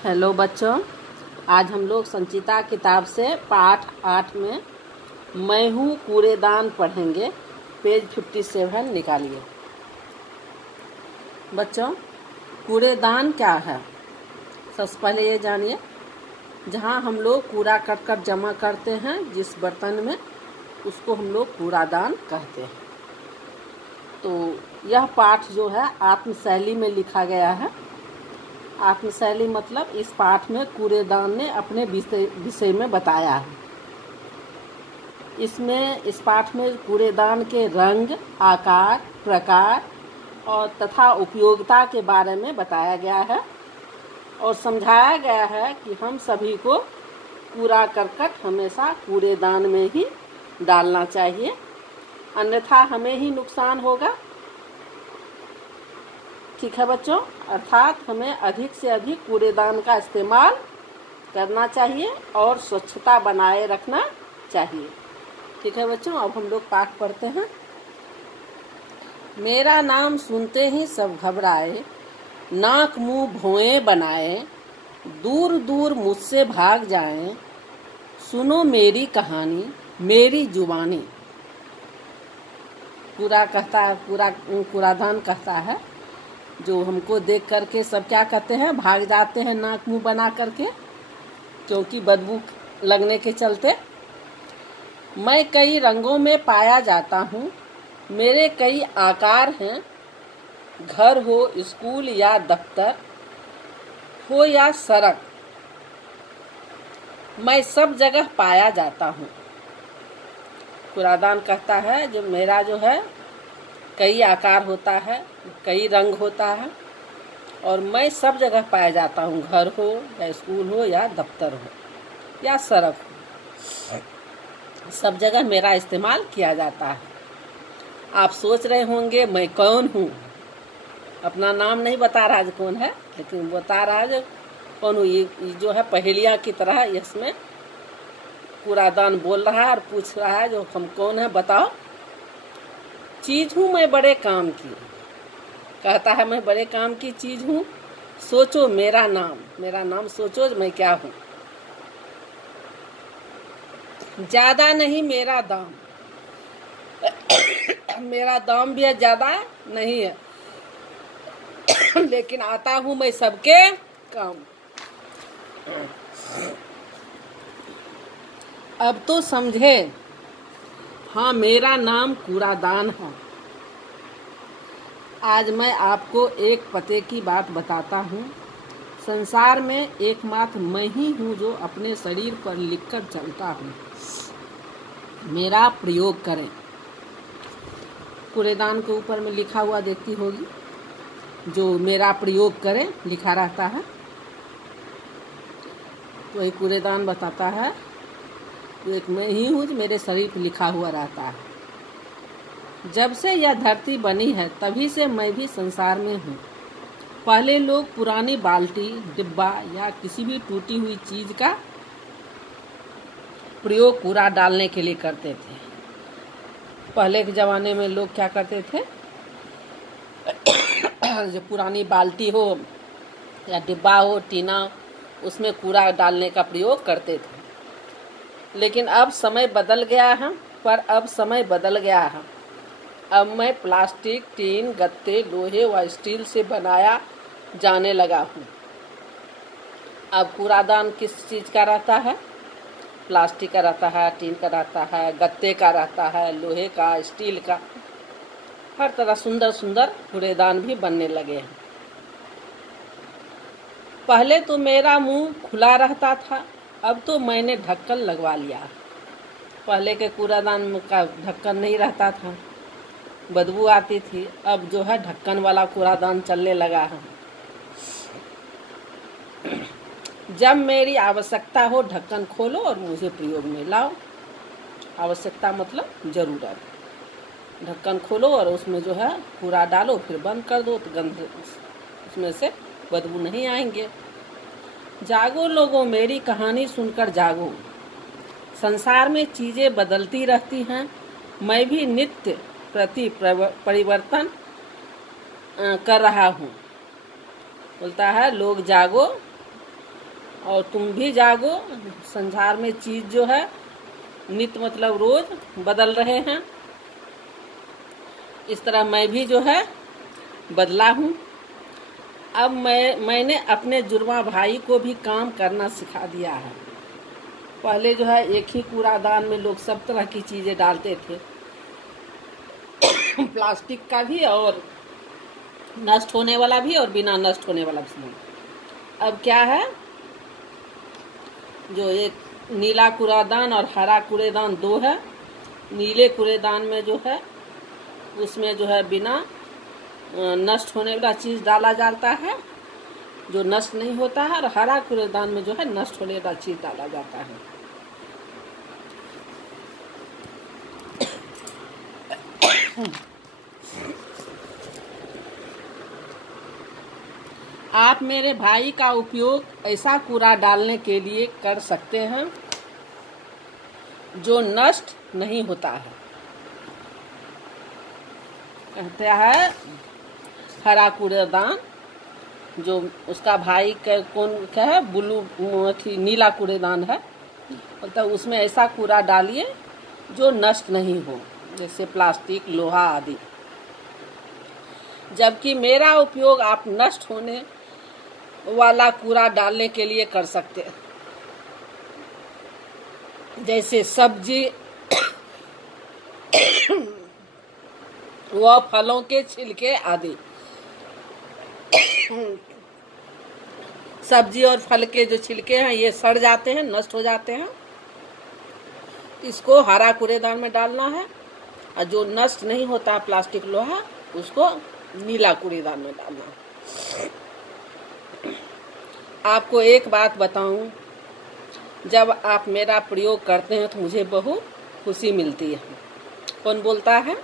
Hello बच्चों, आज हम लोग संचिता किताब से पाठ 8 में मैं हूँ कूड़ेदान पढ़ेंगे। पेज 57 निकालिए। बच्चों, कूड़ेदान क्या है? सबसे पहले ये जानिए। जहाँ हम लोग कूड़ा करकट जमा करते हैं, जिस बर्तन में, उसको हम लोग कूड़ादान कहते हैं। तो यह पाठ जो है आत्मशैली में लिखा गया है। आत्मशैली मतलब इस पाठ में कूड़ेदान ने अपने विषय में बताया है। इस पाठ में कूड़ेदान के रंग, आकार, प्रकार और तथा उपयोगिता के बारे में बताया गया है और समझाया गया है कि हम सभी को कूड़ा करकट हमेशा कूड़ेदान में ही डालना चाहिए, अन्यथा हमें ही नुकसान होगा। ठीक है बच्चों, अर्थात हमें अधिक से अधिक कूड़ेदान का इस्तेमाल करना चाहिए और स्वच्छता बनाए रखना चाहिए। ठीक है बच्चों, अब हम लोग पाठ पढ़ते हैं। मेरा नाम सुनते ही सब घबराए, नाक मुंह भौएं बनाए, दूर दूर मुझसे भाग जाएं, सुनो मेरी कहानी, मेरी जुबानी। कूड़ादान कहता है, जो हमको देख करके सब क्या कहते हैं, भाग जाते हैं नाक मुंह बना करके, क्योंकि बदबू लगने के चलते। मैं कई रंगों में पाया जाता हूँ, मेरे कई आकार हैं, घर हो, स्कूल या दफ्तर हो या सड़क, मैं सब जगह पाया जाता हूँ। कूड़ादान कहता है, जो मेरा जो है कई आकार होता है, कई रंग होता है और मैं सब जगह पाया जाता हूँ, घर हो या स्कूल हो या दफ्तर हो या सड़क हो, सब जगह मेरा इस्तेमाल किया जाता है। आप सोच रहे होंगे मैं कौन हूँ? अपना नाम नहीं बता रहा है कौन है, लेकिन बता रहा है कौन हूँ। ये जो है पहेलियाँ की तरह इसमें कूड़ादान बोल रहा है और पूछ रहा है जो हम कौन है बताओ। चीज हूँ मैं बड़े काम की, कहता है मैं बड़े काम की चीज हूँ, सोचो मेरा नाम सोचो मैं क्या हूँ। ज्यादा नहीं मेरा दाम, मेरा दाम भी ज्यादा नहीं है, लेकिन आता हूँ मैं सबके काम। अब तो समझे, हाँ मेरा नाम कूड़ादान है। आज मैं आपको एक पते की बात बताता हूँ। संसार में एकमात्र मैं ही हूँ जो अपने शरीर पर लिखकर चलता हूँ। मेरा प्रयोग करें। कूड़ेदान के ऊपर में लिखा हुआ देखती होगी, जो मेरा प्रयोग करें लिखा रहता है, तो वही कूड़ेदान बताता है। एक मैं ही हूँ जो मेरे शरीर पर लिखा हुआ रहता है। जब से यह धरती बनी है तभी से मैं भी संसार में हूँ। पहले लोग पुरानी बाल्टी, डिब्बा या किसी भी टूटी हुई चीज का प्रयोग कूड़ा डालने के लिए करते थे। पहले के जमाने में लोग क्या करते थे, जो पुरानी बाल्टी हो या डिब्बा हो, टीना, उसमें कूड़ा डालने का प्रयोग करते थे। लेकिन अब समय बदल गया है। अब मैं प्लास्टिक, टीन, गत्ते, लोहे व स्टील से बनाया जाने लगा हूँ। अब कूड़ादान किस चीज का रहता है? प्लास्टिक का रहता है, टीन का रहता है, गत्ते का रहता है, लोहे का, स्टील का, हर तरह सुंदर सुंदर कूड़ेदान भी बनने लगे हैं। पहले तो मेरा मुंह खुला रहता था, अब तो मैंने ढक्कन लगवा लिया। पहले के कूड़ादान का ढक्कन नहीं रहता था, बदबू आती थी। अब जो है ढक्कन वाला कूड़ादान चलने लगा है। जब मेरी आवश्यकता हो ढक्कन खोलो और मुझे प्रयोग में लाओ। आवश्यकता मतलब जरूरत। ढक्कन खोलो और उसमें जो है कूड़ा डालो, फिर बंद कर दो, तो गंध उसमें से बदबू नहीं आएंगे। जागो लोगों, मेरी कहानी सुनकर जागो। संसार में चीजें बदलती रहती हैं, मैं भी नित्य प्रति परिवर्तन कर रहा हूँ। बोलता है लोग जागो, और तुम भी जागो। संसार में चीज जो है नित्य मतलब रोज बदल रहे हैं। इस तरह मैं भी जो है बदला हूँ। अब मैंने अपने जुड़वा भाई को भी काम करना सिखा दिया है। पहले जो है एक ही कूड़ादान में लोग सब तरह की चीजें डालते थे, प्लास्टिक का भी और नष्ट होने वाला भी और बिना नष्ट होने वाला भी। अब क्या है, जो एक नीला कूड़ादान और हरा कूड़ेदान दो है। नीले कूड़ेदान में जो है उसमें जो है बिना नष्ट होने वाला चीज डाला जाता है, जो नष्ट नहीं होता है, और हरा कूड़ेदान में जो है नष्ट होने वाला चीज डाला जाता है। आप मेरे भाई का उपयोग ऐसा कूड़ा डालने के लिए कर सकते हैं जो नष्ट नहीं होता है। कहते हैं हरा कूड़ेदान, जो उसका भाई कौन का है, ब्लू नीला कूड़ेदान है, तो उसमें ऐसा कूड़ा डालिए जो नष्ट नहीं हो, जैसे प्लास्टिक, लोहा आदि। जबकि मेरा उपयोग आप नष्ट होने वाला कूड़ा डालने के लिए कर सकते हैं, जैसे सब्जी व फलों के छिलके आदि। सब्जी और फल के जो छिलके हैं ये सड़ जाते हैं, नष्ट हो जाते हैं। इसको हरा कूड़ेदान में डालना है, और जो नष्ट नहीं होता प्लास्टिक, लोहा, उसको नीला कूड़ेदान में डालना है। आपको एक बात बताऊं, जब आप मेरा प्रयोग करते हैं तो मुझे बहुत खुशी मिलती है। कौन बोलता है?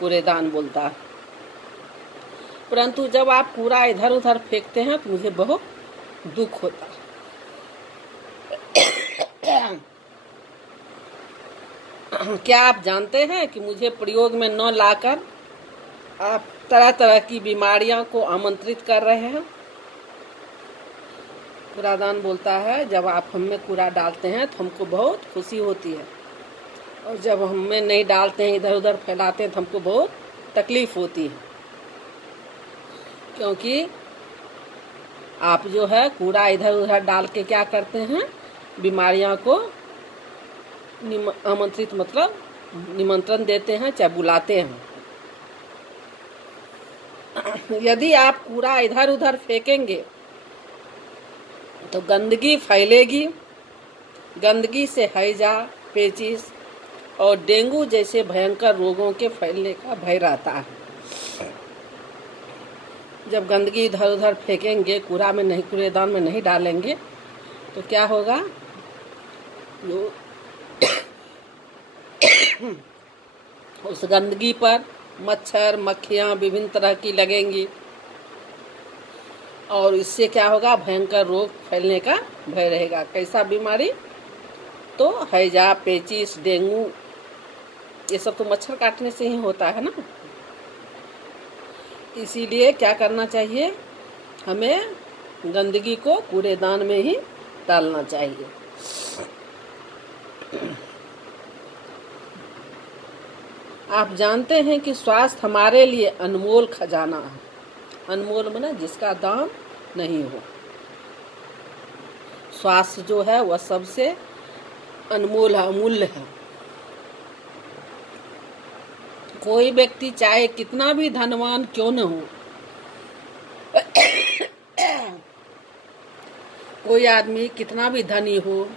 कूड़ेदान बोलता है। परंतु जब आप कूड़ा इधर उधर फेंकते हैं तो मुझे बहुत दुख होता है। क्या आप जानते हैं कि मुझे प्रयोग में न लाकर आप तरह तरह की बीमारियों को आमंत्रित कर रहे हैं? कूड़ादान बोलता है, जब आप हम में कूड़ा डालते हैं तो हमको बहुत खुशी होती है, और जब हम में नहीं डालते हैं, इधर उधर फैलाते हैं, तो हमको बहुत तकलीफ होती है। क्योंकि आप जो है कूड़ा इधर उधर डाल के क्या करते हैं, बीमारियों को आमंत्रित मतलब निमंत्रण देते हैं, चाहे बुलाते हैं। यदि आप कूड़ा इधर उधर फेंकेंगे तो गंदगी फैलेगी। गंदगी से हैजा, पेचिश और डेंगू जैसे भयंकर रोगों के फैलने का भय रहता है। जब गंदगी इधर उधर फेंकेंगे, कूड़ा में नहीं, कूड़ेदान में नहीं डालेंगे, तो क्या होगा, उस गंदगी पर मच्छर, मक्खियां विभिन्न तरह की लगेंगी, और इससे क्या होगा, भयंकर रोग फैलने का भय रहेगा। कैसा बीमारी? तो हैजा, पेचिश, डेंगू, ये सब तो मच्छर काटने से ही होता है ना। इसीलिए क्या करना चाहिए, हमें गंदगी को कूड़ेदान में ही डालना चाहिए। आप जानते हैं कि स्वास्थ्य हमारे लिए अनमोल खजाना है। अनमोल माना जिसका दाम नहीं हो। स्वास्थ्य जो है वह सबसे अनमोल है, अमूल्य है। कोई व्यक्ति चाहे कितना भी धनवान क्यों न हो, कोई आदमी कितना भी धनी हो,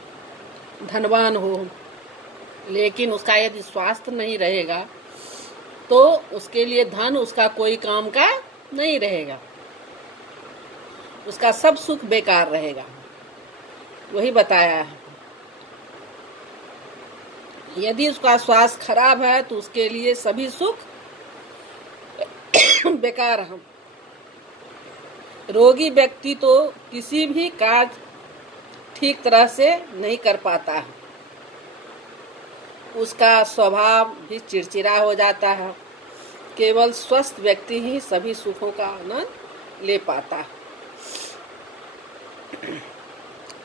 धनवान हो, लेकिन उसका यदि स्वास्थ्य नहीं रहेगा तो उसके लिए धन उसका कोई काम का नहीं रहेगा, उसका सब सुख बेकार रहेगा। वही बताया है। यदि उसका स्वास्थ्य खराब है तो उसके लिए सभी सुख बेकार है। रोगी व्यक्ति तो किसी भी कार्य ठीक तरह से नहीं कर पाता है, उसका स्वभाव भी चिड़चिड़ा हो जाता है। केवल स्वस्थ व्यक्ति ही सभी सुखों का आनंद ले पाता है।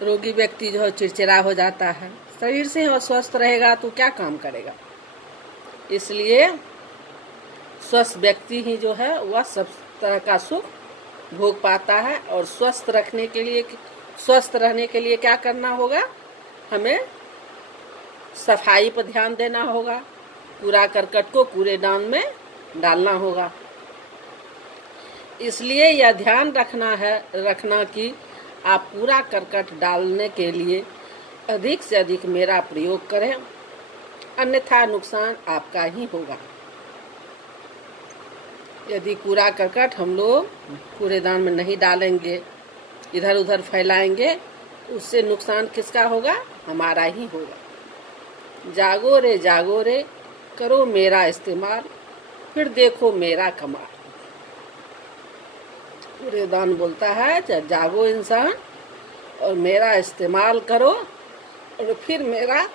रोगी व्यक्ति जो है चिड़चिड़ा हो जाता है। शरीर से स्वस्थ रहेगा तो क्या काम करेगा। इसलिए स्वस्थ व्यक्ति ही जो है वह सब तरह का सुख भोग पाता है। और स्वस्थ रहने के लिए क्या करना होगा, हमें सफाई पर ध्यान देना होगा, कूड़ा करकट को कूड़ेदान में डालना होगा। इसलिए यह ध्यान रखना कि आप कूड़ा करकट डालने के लिए अधिक से अधिक मेरा प्रयोग करें, अन्यथा नुकसान आपका ही होगा। यदि कूड़ा करकट हम लोग कूड़ेदान में नहीं डालेंगे, इधर उधर फैलाएंगे, उससे नुकसान किसका होगा, हमारा ही होगा। जागो रे करो मेरा इस्तेमाल, फिर देखो मेरा कमाल। कूड़ेदान बोलता है जागो इंसान और मेरा इस्तेमाल करो और फिर मेरा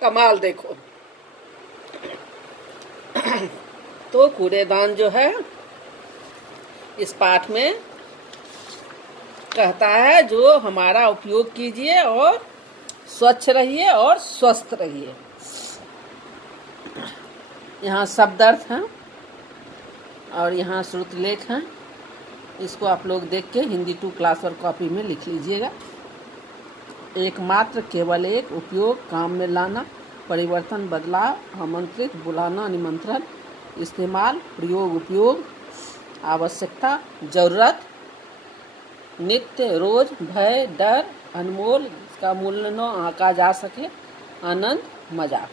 कमाल देखो। तो कूड़ेदान जो है इस पाठ में कहता है जो हमारा उपयोग कीजिए और स्वच्छ रहिए और स्वस्थ रहिए। यहाँ शब्द अर्थ हैं और यहाँ श्रुतलेख हैं। इसको आप लोग देख के हिंदी 2 क्लास और कॉपी में लिख लीजिएगा। एकमात्र केवल एक, उपयोग काम में लाना, परिवर्तन बदलाव, आमंत्रित बुलाना निमंत्रण, इस्तेमाल प्रयोग उपयोग, आवश्यकता जरूरत, नित्य रोज, भय डर, अनमोल इसका मूल्य न आंका जा सके, आनंद मजा।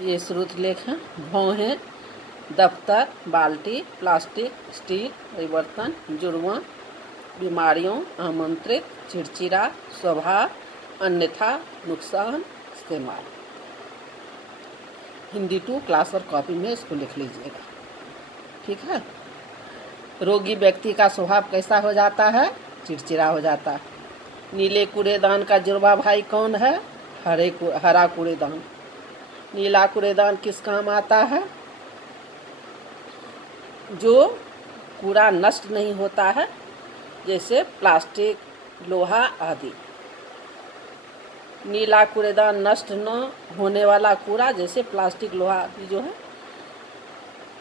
ये श्रुतलेख हैं। भौहें दफ्तर, बाल्टी, प्लास्टिक, स्टील, परिवर्तन, जुर्मा, बीमारियों, आमंत्रित, चिड़चिड़ा, स्वभाव, अन्यथा, नुकसान, इस्तेमाल। हिंदी 2 क्लास और कॉपी में इसको लिख लीजिएगा, ठीक है। रोगी व्यक्ति का स्वभाव कैसा हो जाता है, चिड़चिड़ा हो जाता है। नीले कूड़ेदान का जुर्मा भाई कौन है, हरा कूड़ेदान। नीला कूड़ेदान किस काम आता है, जो कूड़ा नष्ट नहीं होता है, जैसे प्लास्टिक, लोहा आदि। नीला कूड़ेदान नष्ट न होने वाला कूड़ा, जैसे प्लास्टिक, लोहा आदि जो है।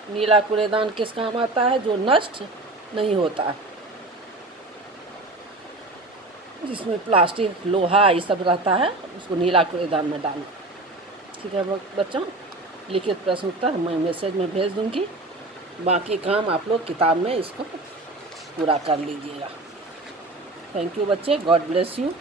नीला कूड़ेदान किस काम आता है, जो नष्ट नहीं होता, जिसमें प्लास्टिक, लोहा ये सब रहता है, उसको नीला कूड़ेदान में डालना। ठीक है बच्चों, लिखित प्रश्न उत्तर मैं मैसेज में भेज दूंगी। बाकी काम आप लोग किताब में इसको पूरा कर लीजिएगा। थैंक यू बच्चे, गॉड ब्लेस यू।